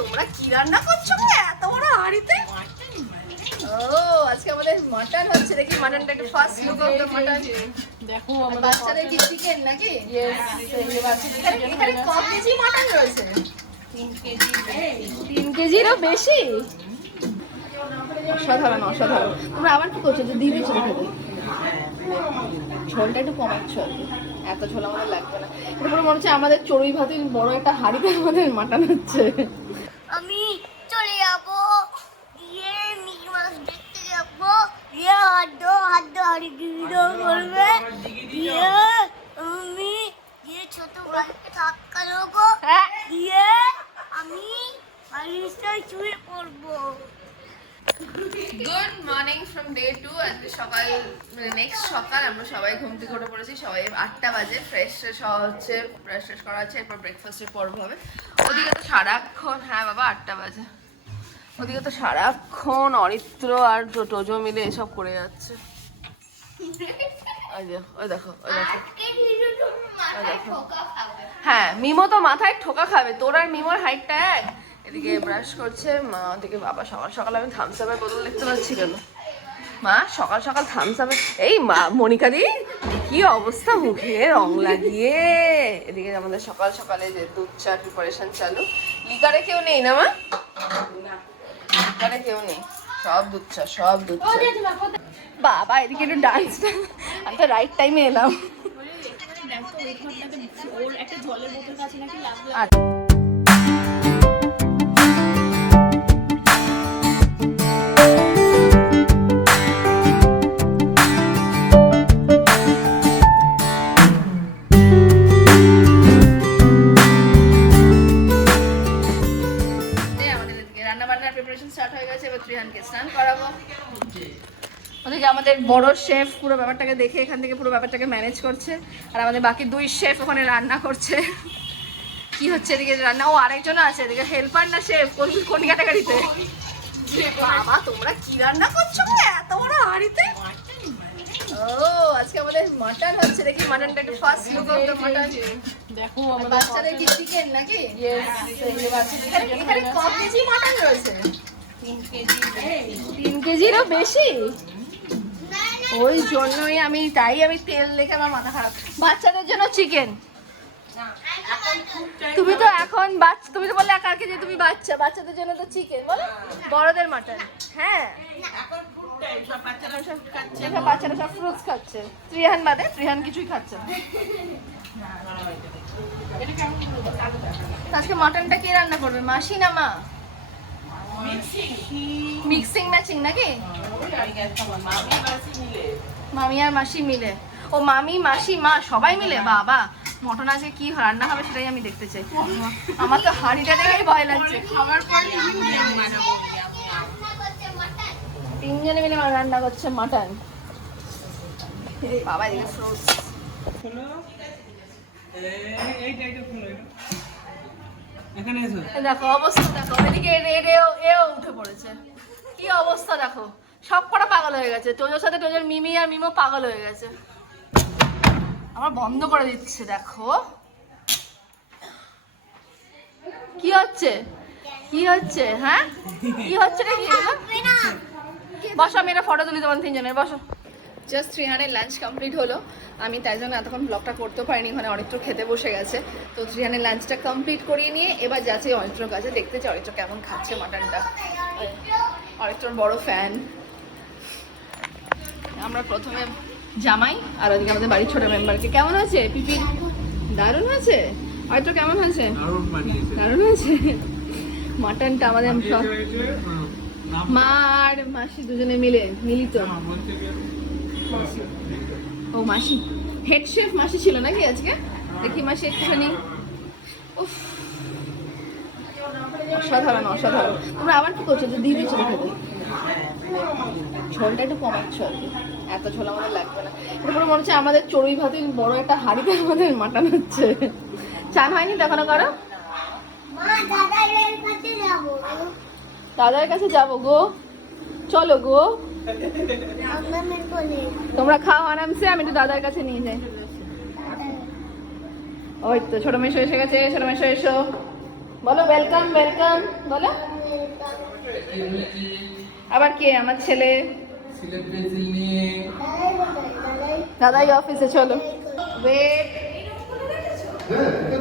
তোমরা কি রান্না করছ এত বড় হাঁড়িতে? ও আজকে আমাদের মাটন হচ্ছে। দেখি মাটনটা একটু first look of the mutton দেখো আমাদের বাচ্চাদের কি চিকেন নাকি? Yes, এই বাচ্চাদের এখানে জন্য এখানে ক বানানো কেজি মাটন রয়েছে? তিন কেজি। তিন কেজিরও বেশি? অসাধারণ অসাধারণ। তোমরা আবার কি করছ? যে দিয়ে দিচ্ছ খেতে। ঝোলটা একটু কমাচ্ছ। এত ঝোল আমাদের লাগবে না। এটা পুরো মনে হচ্ছে আমাদের চড়ুই ভাতির বড় একটা হাড়িতে আমাদের মাটন হচ্ছে আমি চলে যাব গিয়ে মিকি মাছ দেখতে যাব হাড়ি করবে। গিয়ে আমি গিয়ে ছোট ভাইকে ধাক্কা দেবো। হ্যাঁ। দিয়ে আমি চুয়ে পড়ব good morning from day two আজকে সকাল মানে নেক্সট সকাল আমরা সবাই ঘুম থেকে উঠে পড়েছি সবাই আটটা বাজে ফ্রেশ ফ্রেশ হওয়া হচ্ছে ফ্রেশ ফ্রেশ করা হচ্ছে এরপর ব্রেকফাস্টের পর্ব হবে। ওদিকে তো সারাক্ষণ হ্যাঁ বাবা আটটা বাজে। ওদিকে তো সারাক্ষণ অরিত্র আর টোজো মিলে এসব করে যাচ্ছে। ওই দেখো ওই দেখো। হ্যাঁ মিমো তো মাথায় ঠোকা খাবে। তোর আর মিমোর হাইটটা এক। এদিকে ব্রাশ করছে মা ওদিকে বাবা সকাল সকাল আমি থামস আপের বোতল দেখতে পাচ্ছি কেন? মা সকাল সকাল থামস আপের এই মা মনিকাদি কি অবস্থা মুখে রং লাগিয়ে। এদিকে আমাদের সকাল সকালে যে দুধ চা প্রিপারেশন চালু। লিকারে কেউ নেই না মা? লিকারে কেউ নেই। সব দুধ চা সব দুধ চা বাবা এদিকে একটু ডান্স আমি তো রাইট টাইমে এলাম। একটা জলের বোতল আছে নাকি রান্নাবান্নার প্রিপারেশন স্টার্ট হয়ে গেছে, এবার ত্রিহানকে স্নান করাবো। ওদিকে আমাদের বড় শেফ পুরো ব্যাপারটাকে দেখে এখান থেকে পুরো ব্যাপারটাকে ম্যানেজ করছে, আর আমাদের বাকি দুই শেফ ওখানে রান্না করছে। কি হচ্ছে এদিকে রান্না? ও আরেকজন আছে এদিকে হেল্পার না শেফ কোন কোন ক্যাটাগরিতে বাবা, তোমরা কি রান্না করছ এত বড় হাঁড়িতে? ও, আজকে আমাদের মাটন হচ্ছে দেখি মাটনটা একটু first look of the mutton দেখো বাচ্চাদের কি চিকেন নাকি? Yes, এই বাচ্চাদের এখানে ক কেজি মাটন রয়েছে? তিন কেজিরও বেশি? ওই জন্যই আমি তাই আমি তেল দেখে আমার মাথা খারাপ। বাচ্চাদের জন্য চিকেন তুমি তো এখন বাচ্চা তুমি তো বললে একার কেজি তুমি বাচ্চা বাচ্চাদের জন্য তো চিকেন বলো বড়দের মাটন হ্যাঁ। বাচ্চারা সব ফ্রুটস খাচ্ছে। ত্রিহান বাদে ত্রিহান কিছুই খাচ্ছে আজকে মাটনটা কে রান্না করবে মাসি না মা? মিক্সিং ম্যাচিং নাকি? মামি আর মাসি মিলে। ও মামি মাসি মা সবাই মিলে? বাবা মটন আজকে কি রান্না হবে সেটাই আমি দেখতে চাই। আমার তো হাঁড়িটা দেখেই ভয় লাগছে। খাবার পর তিনজনে মিলে আমার রান্না করছে মাটন। বাবা এদিকে ফ্রুটস দেখো অবস্থা দেখো এদিকে এও এও উঠে পড়েছে। কি অবস্থা দেখো সব কটা পাগল হয়ে গেছে। সাথে মিমি আর মিমো পাগল হয়ে গেছে। আমার বন্ধ করে দিচ্ছে দেখো। কি হচ্ছে? কি হচ্ছে? হ্যাঁ? কি হচ্ছে? বসো আমি একটা ফটো তুলি তোমার তিনজনের বসো। জাস্ট ত্রিহানের লাঞ্চ কমপ্লিট হলো। আমি তাই জন্য এতক্ষণ ব্লগটা করতেও পারিনি ওখানে অরিত্র খেতে বসে গেছে। তো ত্রিহানের লাঞ্চটা কমপ্লিট করিয়ে নিয়ে এবার যাচ্ছে অরিত্রর কাছে দেখতে চাই অরিত্র কেমন খাচ্ছে মাটনটা অরিত্রর বড় ফ্যান আমরা প্রথমে জামাই আর ওদিকে আমাদের বাড়ির ছোট মেম্বারকে কেমন আছে পিপি দারুণ আছে? অরিত্র কেমন আছে? দারুণ আছে। মাটনটা আমাদের মা আর মাসি দুজনে মিলে মিলিত। নাম ও মাসি। হেড শেফ মাসি ছিল নাকি আজকে? দেখি মাসি একটুখানি। উফ। অসাধারণ অসাধারণ। তোমরা আবার কি করছ? যে দিয়ে দিচ্ছ খেতে ঝোলটা একটু কমাচ্ছ আর কি। এত ঝোল আমাদের লাগবে না। এটা পুরো মনে হচ্ছে আমাদের চড়ুই ভাতির বড় একটা হাড়িতে আমাদের মাটন হচ্ছে। চান হয়নি দেখানো করো? মা দাদার কাছে যাব। দাদার কাছে যাব গো। চলো গো। তোমরা খাও আরামসে আমি একটু দাদার কাছে নিয়ে যাই। ওই তো ছোট মেশো এসে গেছে ছোট মেশো এসো। বলো ওয়েলকাম ওয়েলকাম বলো। আবার কে? আমার ছেলে। দাদাই অফিসে চলো। ওয়েট হ্যাঁ হ্যাঁ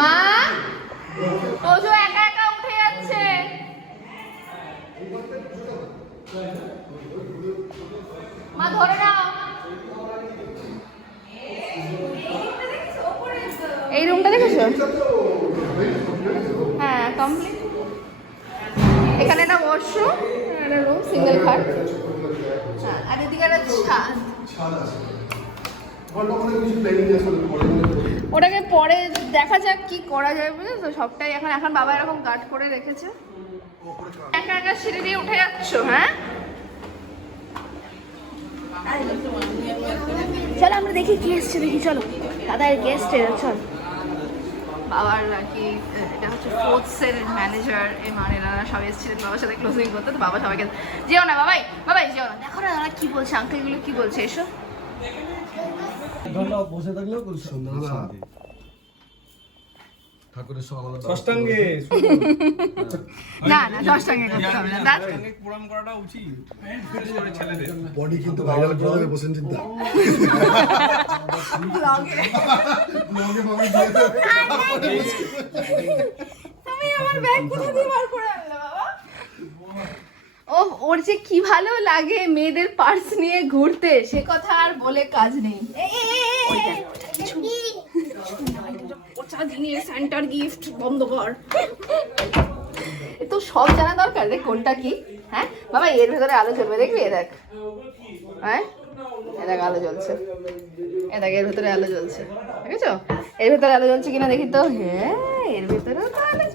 মা? ওজো একা একা উঠে যাচ্ছে। মা, ধরে নাও। এই রুমটা দেখেছ? হ্যাঁ কমপ্লিট এখানে একটা ওয়াশরুম একটা রুম সিঙ্গেল খাট আর এদিকে একটা ছাদ। ছাদ আছে। কিছু প্ল্যানিং আছে ওটাকে পরে দেখা যাক কি করা যায় বুঝলে তো সবটাই এখন এখন বাবা এরকম গার্ড করে রেখেছে। একা একা সিঁড়ি দিয়ে উঠে যাচ্ছ হ্যাঁ? চলো আমরা দেখি কি এসছে দেখি চলো। দাদার গেস্ট এরা চল। বাবার আর কি এটা হচ্ছে ফোর্থসের ম্যানেজার এই মানে এনারা সবাই এসেছিলেন বাবার সাথে ক্লোজিং করতে তো বাবা সবাইকে যেও না বাবাই বাবাই যেও না। দেখো না ওরা কি বলছে আঙ্কেলগুলো কি বলছে এসো। বসে থাকলেও কোনো শান্তি। ঠাকুরের সব ষষ্ঠাঙ্গে না না দশ করতে হবে না দাঁত প্রণাম করাটা উচিত ছেলেদের বডি কিন্তু ভাইরাল করে দেবে বসেনজিৎ দা ব্লগে ব্লগে দিয়ে তুমি আমার ব্যাগ কোথা দিয়ে বার করে আনলে বাবা ও ওর যে কি ভালো লাগে মেয়েদের পার্স নিয়ে ঘুরতে, সে কথা আর বলে কাজ নেই। সেন্টার গিফট বন্ধ কর তো সব জানা দরকার রে, কোনটা কি? হ্যাঁ? বাবা, এর ভেতরে আলো জ্বলবে দেখবি? এ দেখ। হ্যাঁ? এ দেখ, আলো জ্বলছে। এ দেখ, এর ভেতরে আলো জ্বলছে। দেখেছ? এর ভেতরে আলো জ্বলছে কিনা দেখি তো? হ্যাঁ এর ভেতরেও তো আলো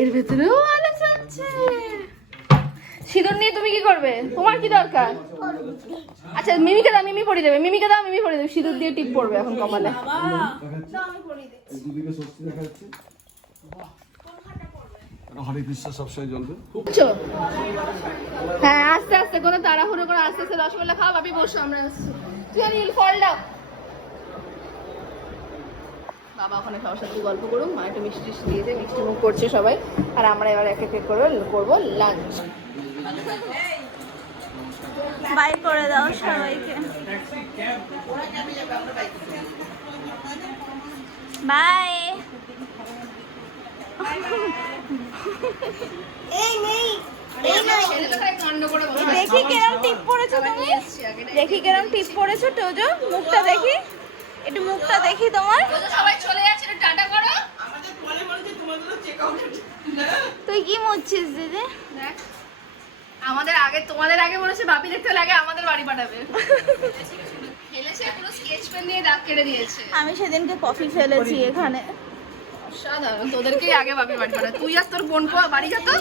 এর ভেতরেও আলো জ্বলছে সিঁদুর নিয়ে তুমি কি করবে? তোমার কি দরকার? আচ্ছা মিমিকে দাও, মিমি পরিয়ে দেবে, মিমিকে দাও, মিমি পরিয়ে দেবে। সিঁদুর দিয়ে টিপ পড়বে এখন কমালে? হ্যাঁ আস্তে আস্তে, কোনো তাড়াহুড়ো করে আস্তে আস্তে রসগোল্লা খাও ভাবি বসো, আমরা আসছি। তুই ফল দাও। বাবা ওখানে সবার সাথে গল্প করুক মা একটু মিষ্টি টিষ্টি দিয়ে দেয় মিষ্টি মুখ করছে সবাই। আর আমরা এবার এক এক করব করব লাঞ্চ বাই করে দাও সবাইকে। বাই। করে দেখি কেরম টিপ পড়েছো তুমি? দেখি কেরম টিপ পড়েছো টোজো মুখটা দেখি। একটু মুখটা দেখি তোমার। সবাই চলে যাচ্ছে একটু টাটা করো। তুই কি মুছছিস দিদি? দেখ আমাদের আগে তোমাদের আগে বলেছে বাপি দেখতে লাগে আমাদের বাড়ি পাঠাবে। ফেলেছে পুরো স্কেচ পেন দিয়ে দাগ কেটে দিয়েছে। আমি সেদিনকে কফি ফেলেছি এখানে। সাধারণ তোদেরকেই আগে বাপি বাড়ি পাঠাবে। তুই আর তোর বোন বাড়ি যা তো।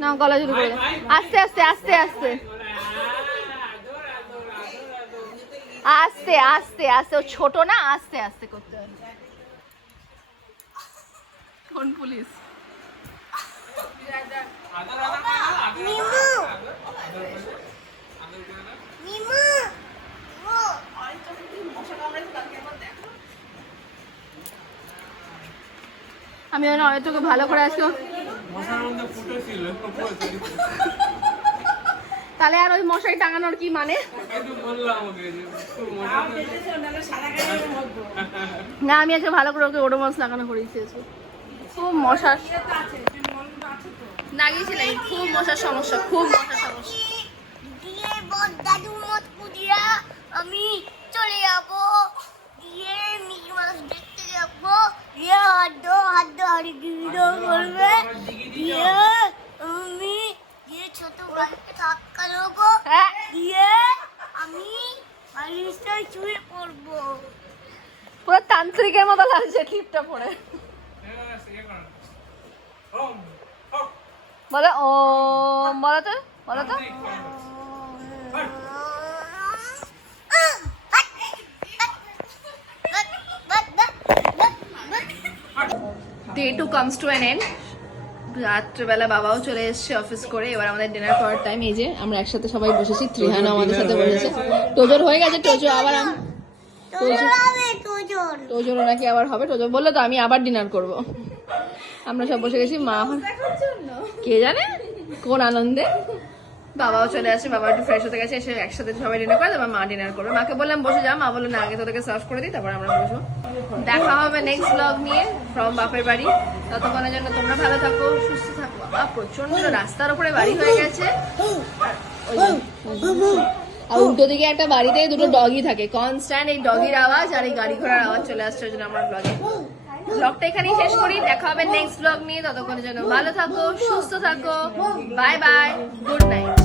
না গলা করে আস্তে আস্তে আস্তে আস্তে। আস্তে আস্তে আস্তে। ও ছোট না, আস্তে আস্তে করতে হবে কোন পুলিশ? আমি অনেকটুকু ভালো করে আজকে মশার মধ্যে তাহলে আর ওই মশাই টাঙানোর কি মানে? না, আমি আজকে ভালো করে ওকে ওডোমস লাগানো করে দিয়েছি। খুব মশার লাগিয়েছিলাম খুব মশার সমস্যা, খুব মশার সমস্যা। আমি চলে মাছ দেখতে যাব। হাড়ি করবে। ছোট গাড়িতে ধাক্কা দেবো। হ্যাঁ। দিয়ে আমি বালিশটা শুয়ে পড়ব। পুরো তান্ত্রিকের মতো লাগছে ক্লিপটা পরে বলো ও বলো তো বলো তো। Day two comes to an end রাত্রেবেলা বাবাও চলে এসেছে অফিস করে। এবার আমাদের ডিনার করার টাইম এই যে আমরা একসাথে সবাই বসেছি ত্রিহানও আমাদের সাথে বসেছে। টোজোর হয়ে গেছে টোজো আবার তোজোর নাকি আবার হবে। তোজো বললে তো আমি আবার ডিনার করব। আমরা সব বসে গেছি মা কে জানে? কোন আনন্দে? বাবাও চলে আসে, বাবা একটু ফ্রেশ হতে গেছে, এসে একসাথে সবাই ডিনার করে, তারপর মা ডিনার করবে। মাকে বললাম, বসে যা। মা বলল, না, আগে তোদেরকে সার্ভ করে দিই, তারপর আমরা বসবো। দেখা হবে নেক্সট ব্লগ নিয়ে ফ্রম বাপের বাড়ি। ততক্ষণের জন্য তোমরা ভালো থাকো, সুস্থ থাকো। বাবা প্রচণ্ড রাস্তার উপরে বাড়ি হয়ে গেছে। আর উল্টো দিকে একটা বাড়িতে দুটো ডগি থাকে। কনস্ট্যান্ট এই ডগির আওয়াজ আর এই গাড়ি ঘোড়ার আওয়াজ চলে আসছে ওই জন্য আমার ব্লগে ব্লগটা এখানেই শেষ করি। দেখা হবে নেক্সট ব্লগ নিয়ে। ততক্ষণের জন্য ভালো থাকো, সুস্থ থাকো। Bye bye good night